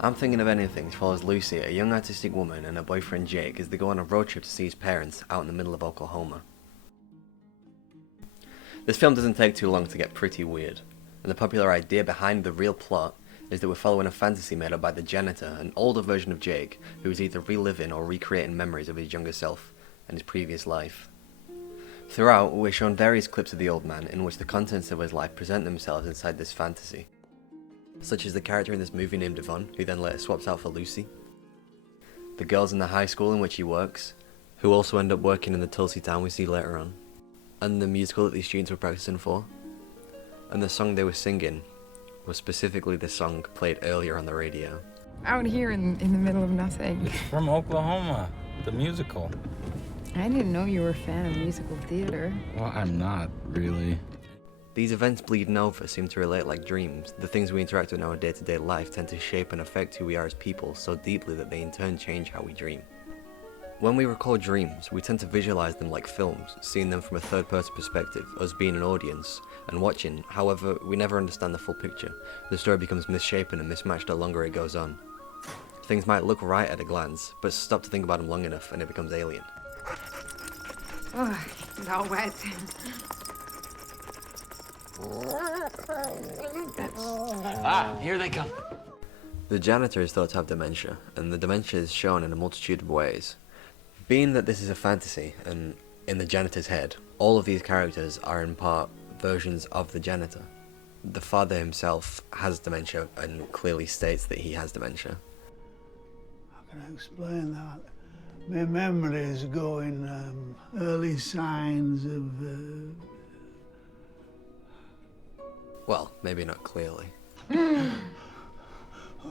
I'm Thinking of Anything follows Lucy, a young artistic woman, and her boyfriend Jake as they go on a road trip to see his parents out in the middle of Oklahoma. This film doesn't take too long to get pretty weird, and the popular idea behind the real plot is that we're following a fantasy made up by the janitor, an older version of Jake, who is either reliving or recreating memories of his younger self and his previous life. Throughout, we're shown various clips of the old man in which the contents of his life present themselves inside this fantasy, such as the character in this movie named Yvonne, who then later swaps out for Lucy, the girls in the high school in which he works, who also end up working in the Tulsi town we see later on, and the musical that these students were practicing for, and the song they were singing was specifically the song played earlier on the radio. Out here in the middle of nothing. It's from Oklahoma, the musical. I didn't know you were a fan of musical theater. Well, I'm not, really. These events bleeding over seem to relate like dreams. The things we interact with in our day-to-day life tend to shape and affect who we are as people so deeply that they in turn change how we dream. When we recall dreams, we tend to visualize them like films, seeing them from a third-person perspective, us being an audience, and watching. However, we never understand the full picture. The story becomes misshapen and mismatched the longer it goes on. Things might look right at a glance, but stop to think about them long enough and it becomes alien. Ugh, it's all wet. Here they come. The janitor is thought to have dementia, and the dementia is shown in a multitude of ways. Being that this is a fantasy, and in the janitor's head, all of these characters are in part versions of the janitor. The father himself has dementia and clearly states that he has dementia. How can I explain that? My memories go in early signs of... Well, maybe not clearly. I'm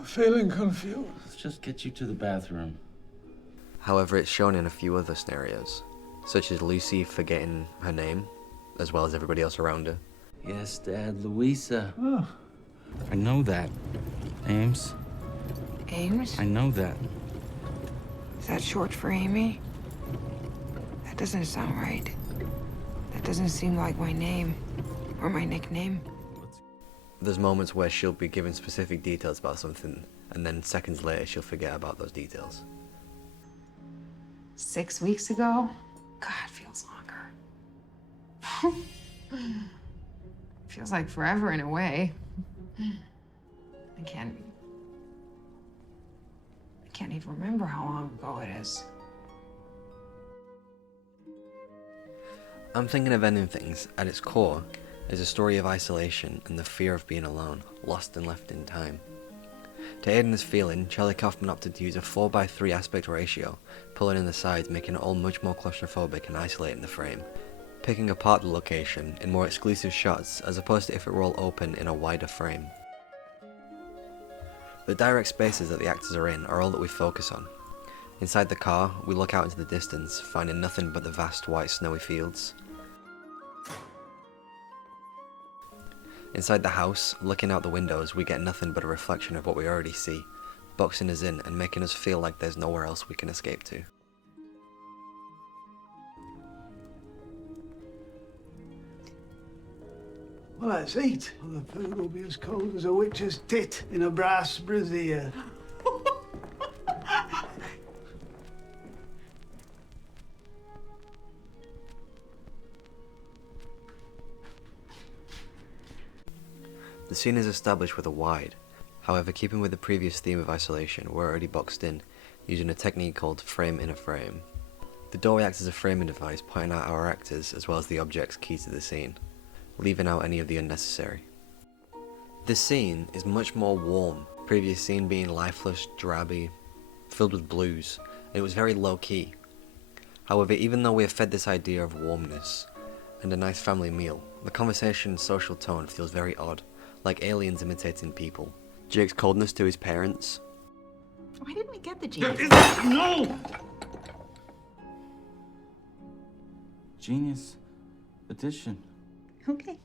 feeling confused. Let's just get you to the bathroom. However, it's shown in a few other scenarios, such as Lucy forgetting her name, as well as everybody else around her. Yes, Dad, Louisa. Oh. I know that. Ames, Ames? I know that. Is that short for Amy? That doesn't sound right. That doesn't seem like my name or my nickname. There's moments where she'll be given specific details about something, and then seconds later she'll forget about those details. 6 weeks ago? God, feels longer. Feels like forever in a way. I can't even remember how long ago it is. I'm Thinking of Ending Things, at its core, is a story of isolation and the fear of being alone, lost and left in time. To aid in this feeling, Charlie Kaufman opted to use a 4:3 aspect ratio, pulling in the sides, making it all much more claustrophobic and isolating the frame, picking apart the location in more exclusive shots as opposed to if it were all open in a wider frame. The direct spaces that the actors are in are all that we focus on. Inside the car, we look out into the distance, finding nothing but the vast white snowy fields. Inside the house, looking out the windows, we get nothing but a reflection of what we already see, boxing us in and making us feel like there's nowhere else we can escape to. Well, let's eat. Well, the food will be as cold as a witch's tit in a brass brazier. The scene is established with a wide. However, keeping with the previous theme of isolation, we're already boxed in, using a technique called frame in a frame. The doorway acts as a framing device, pointing out our actors as well as the objects key to the scene, leaving out any of the unnecessary. This scene is much more warm, previous scene being lifeless, drabby, filled with blues, and it was very low key. However, even though we have fed this idea of warmness and a nice family meal, the conversation and social tone feels very odd, like aliens imitating people. Jake's coldness to his parents. Why didn't we get the genius? No! Genius addition. Okay.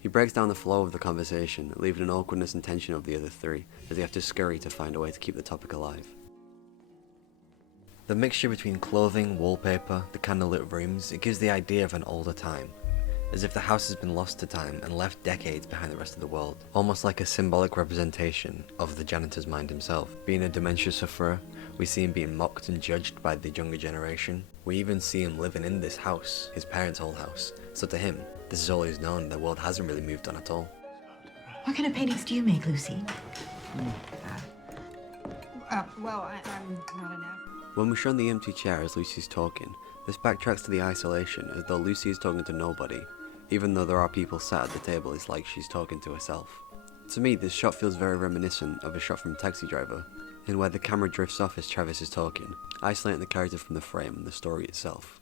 He breaks down the flow of the conversation, leaving an awkwardness and tension of the other three, as they have to scurry to find a way to keep the topic alive. The mixture between clothing, wallpaper, the candlelit rooms, it gives the idea of an older time. as if the house has been lost to time and left decades behind the rest of the world, almost like a symbolic representation of the janitor's mind himself. Being a dementia sufferer, we see him being mocked and judged by the younger generation. We even see him living in this house, his parents' old house. So to him, this is all he's known. The world hasn't really moved on at all. What kind of paintings do you make, Lucy? Well, I'm not an app. When we're shown the empty chair as Lucy's talking, this backtracks to the isolation as though Lucy is talking to nobody. Even though there are people sat at the table, it's like she's talking to herself. To me, this shot feels very reminiscent of a shot from Taxi Driver, in where the camera drifts off as Travis is talking, isolating the character from the frame and the story itself.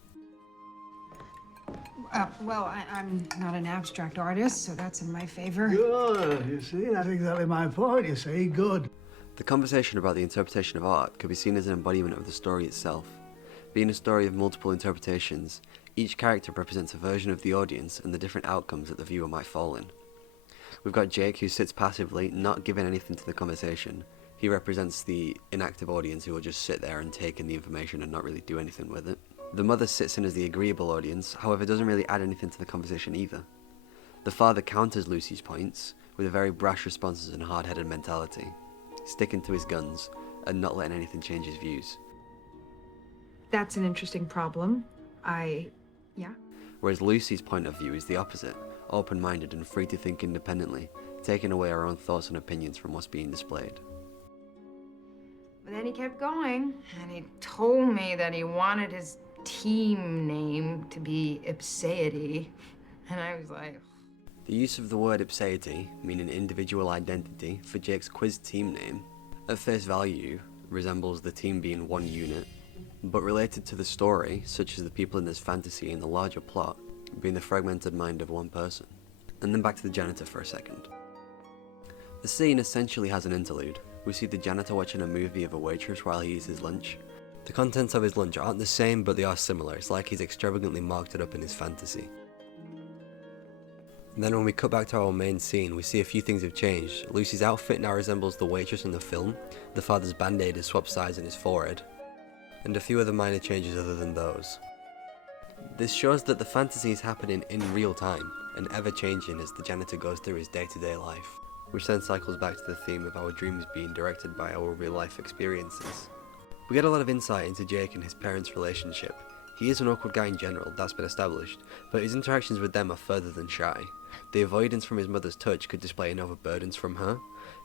Well, I'm not an abstract artist, so that's in my favor. Good, you see, that's exactly my point, you see, good. The conversation about the interpretation of art could be seen as an embodiment of the story itself. Being a story of multiple interpretations, each character represents a version of the audience and the different outcomes that the viewer might fall in. We've got Jake, who sits passively, not giving anything to the conversation. He represents the inactive audience who will just sit there and take in the information and not really do anything with it. The mother sits in as the agreeable audience, however doesn't really add anything to the conversation either. The father counters Lucy's points with very brash responses and hard-headed mentality, sticking to his guns and not letting anything change his views. That's an interesting problem. Whereas Lucy's point of view is the opposite, open-minded and free to think independently, taking away her own thoughts and opinions from what's being displayed. But then he kept going, and he told me that he wanted his team name to be Ipseity, and I was like... The use of the word ipseity, meaning individual identity, for Jake's quiz team name, at face value resembles the team being one unit, but related to the story, such as the people in this fantasy and the larger plot, being the fragmented mind of one person. And then back to the janitor for a second. The scene essentially has an interlude. We see the janitor watching a movie of a waitress while he eats his lunch. The contents of his lunch aren't the same, but they are similar. It's like he's extravagantly marked it up in his fantasy. And then when we cut back to our main scene, we see a few things have changed. Lucy's outfit now resembles the waitress in the film, the father's band-aid has swapped sides in his forehead, and a few other minor changes other than those. This shows that the fantasy is happening in real time, and ever-changing as the janitor goes through his day-to-day life, which then cycles back to the theme of our dreams being directed by our real-life experiences. We get a lot of insight into Jake and his parents' relationship. He is an awkward guy in general, that's been established, but his interactions with them are further than shy. The avoidance from his mother's touch could display an overburdens from her.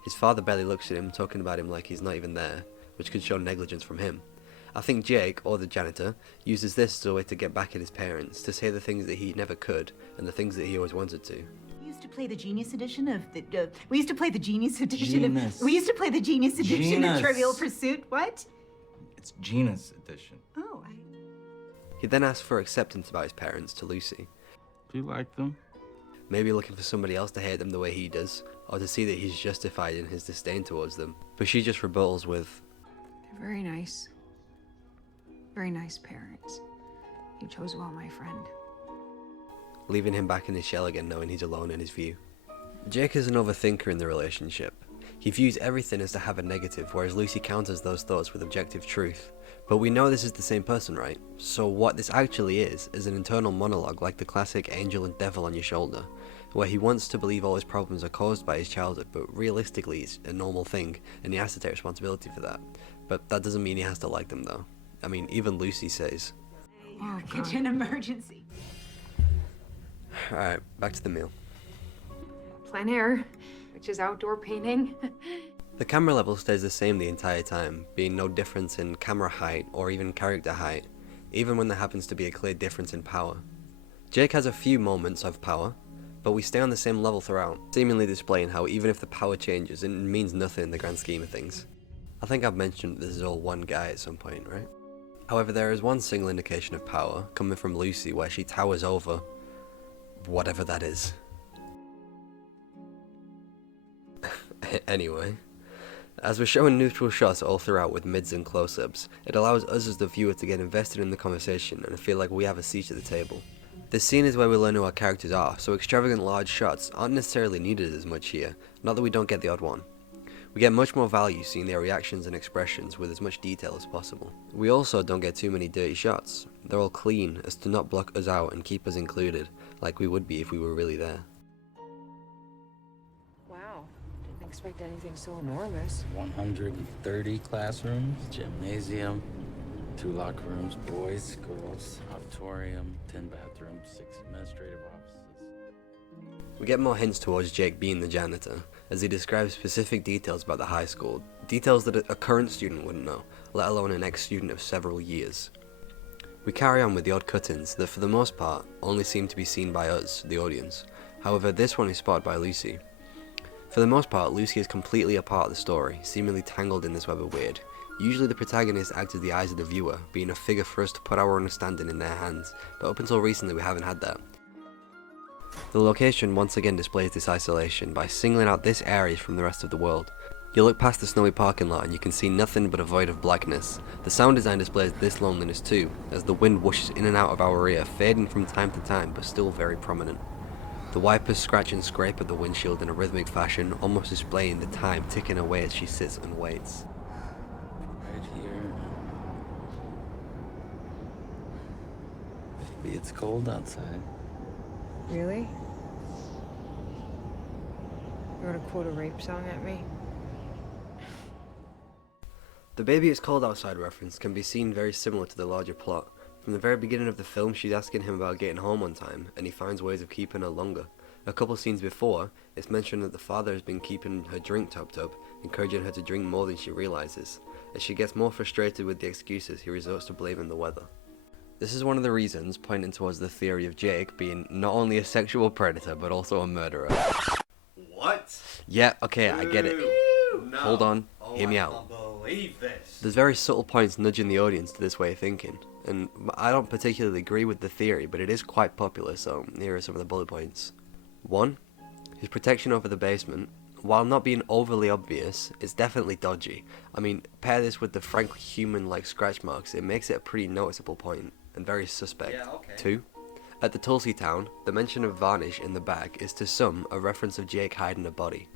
His father barely looks at him, talking about him like he's not even there, which could show negligence from him. I think Jake, or the janitor, uses this as a way to get back at his parents, to say the things that he never could, and the things that he always wanted to. We used to play the Genius Edition of the. We used to play the Genius Edition Genus. of. We used to play the Genius Edition of Genus. Trivial Pursuit. What? It's Gina's edition. Oh, He then asks for acceptance about his parents to Lucy, Do you like them? maybe looking for somebody else to hate them the way he does, or to see that he's justified in his disdain towards them. But she just rebuttals with, They're very nice. Very nice parents. You chose well, my friend. leaving him back in his shell again, knowing he's alone in his view. Jake is an overthinker in the relationship. He views everything as to have a negative, whereas Lucy counters those thoughts with objective truth. But we know this is the same person, right? So what this actually is an internal monologue like the classic angel and devil on your shoulder, where he wants to believe all his problems are caused by his childhood, but realistically it's a normal thing, and he has to take responsibility for that. But that doesn't mean he has to like them though. I mean, even Lucy says. Oh, kitchen emergency. Alright, back to the meal. Plein air, which is outdoor painting. The camera level stays the same the entire time, being no difference in camera height or even character height, even when there happens to be a clear difference in power. Jake has a few moments of power, but we stay on the same level throughout, seemingly displaying how even if the power changes, it means nothing in the grand scheme of things. I think I've mentioned this is all one guy at some point, right? However, there is one single indication of power coming from Lucy where she towers over whatever that is. Anyway, as we're showing neutral shots all throughout with mids and close-ups, it allows us as the viewer to get invested in the conversation and feel like we have a seat at the table. This scene is where we learn who our characters are, so extravagant large shots aren't necessarily needed as much here, not that we don't get the odd one. We get much more value seeing their reactions and expressions with as much detail as possible. We also don't get too many dirty shots. They're all clean as to not block us out and keep us included, like we would be if we were really there. Wow, didn't expect anything so enormous. 130 classrooms, gymnasium, 2 locker rooms, boys, girls, auditorium, 10 bathrooms, 6 administrative offices. We get more hints towards Jake being the janitor, as he describes specific details about the high school, details that a current student wouldn't know, let alone an ex-student of several years. We carry on with the odd cut-ins that for the most part only seem to be seen by us, the audience. However, this one is spotted by Lucy. For the most part, Lucy is completely a part of the story, seemingly tangled in this web of weird. Usually the protagonist acts as the eyes of the viewer, being a figure for us to put our understanding in their hands, but up until recently we haven't had that. The location once again displays this isolation by singling out this area from the rest of the world. You look past the snowy parking lot and you can see nothing but a void of blackness. The sound design displays this loneliness too, as the wind whooshes in and out of our ear, fading from time to time but still very prominent. The wipers scratch and scrape at the windshield in a rhythmic fashion, almost displaying the time ticking away as she sits and waits. Right here. Maybe it's cold outside. Really? You want to quote a rape song at me? The baby it's cold outside reference can be seen very similar to the larger plot. From the very beginning of the film, she's asking him about getting home on time, and he finds ways of keeping her longer. A couple scenes before, it's mentioned that the father has been keeping her drink topped up, encouraging her to drink more than she realizes. As she gets more frustrated with the excuses, he resorts to blaming the weather. This is one of the reasons pointing towards the theory of Jake being not only a sexual predator, but also a murderer. What? Yeah, okay, I get it. No. Hold on, hear me I out. can't believe this. There's very subtle points nudging the audience to this way of thinking, and I don't particularly agree with the theory, but it is quite popular, so here are some of the bullet points. 1. His protection over the basement, while not being overly obvious, is definitely dodgy. I mean, pair this with the frankly human-like scratch marks, it makes it a pretty noticeable point, and very suspect. Yeah, okay. 2. At the Tulsi town, the mention of varnish in the bag is to some a reference of Jake hiding a body.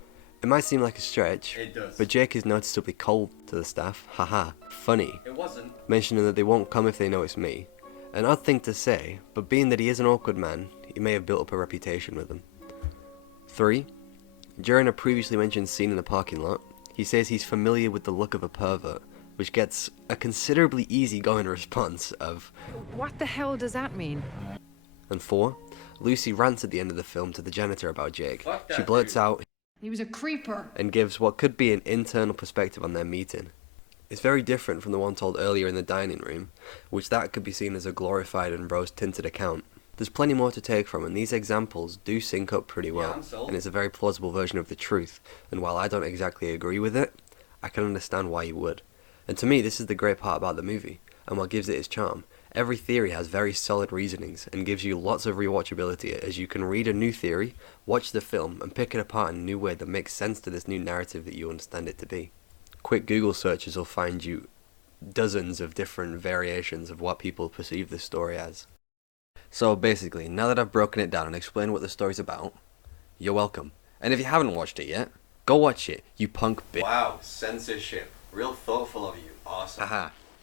It might seem like a stretch, It does. but Jake is noticeably cold to the staff, haha, funny, It wasn't. mentioning that they won't come if they know it's me. An odd thing to say, but being that he is an awkward man, he may have built up a reputation with them. 3. During a previously mentioned scene in the parking lot, he says he's familiar with the look of a pervert, which gets a considerably easygoing response of, What the hell does that mean? and 4. Lucy rants at the end of the film to the janitor about Jake. Fuck that She blurts dude. out He was a creeper. and gives what could be an internal perspective on their meeting. It's very different from the one told earlier in the dining room, which that could be seen as a glorified and rose-tinted account. There's plenty more to take from, and these examples do sync up pretty well, I'm sold. and it's a very plausible version of the truth, and while I don't exactly agree with it, I can understand why you would. And to me, this is the great part about the movie, and what gives it its charm. Every theory has very solid reasonings, and gives you lots of rewatchability, as you can read a new theory, watch the film, and pick it apart in a new way that makes sense to this new narrative that you understand it to be. Quick Google searches will find you dozens of different variations of what people perceive this story as. So basically, now that I've broken it down and explained what the story's about, you're welcome. And if you haven't watched it yet, go watch it, you punk bitch. Wow, censorship. Real thoughtful of you. Awesome. Haha,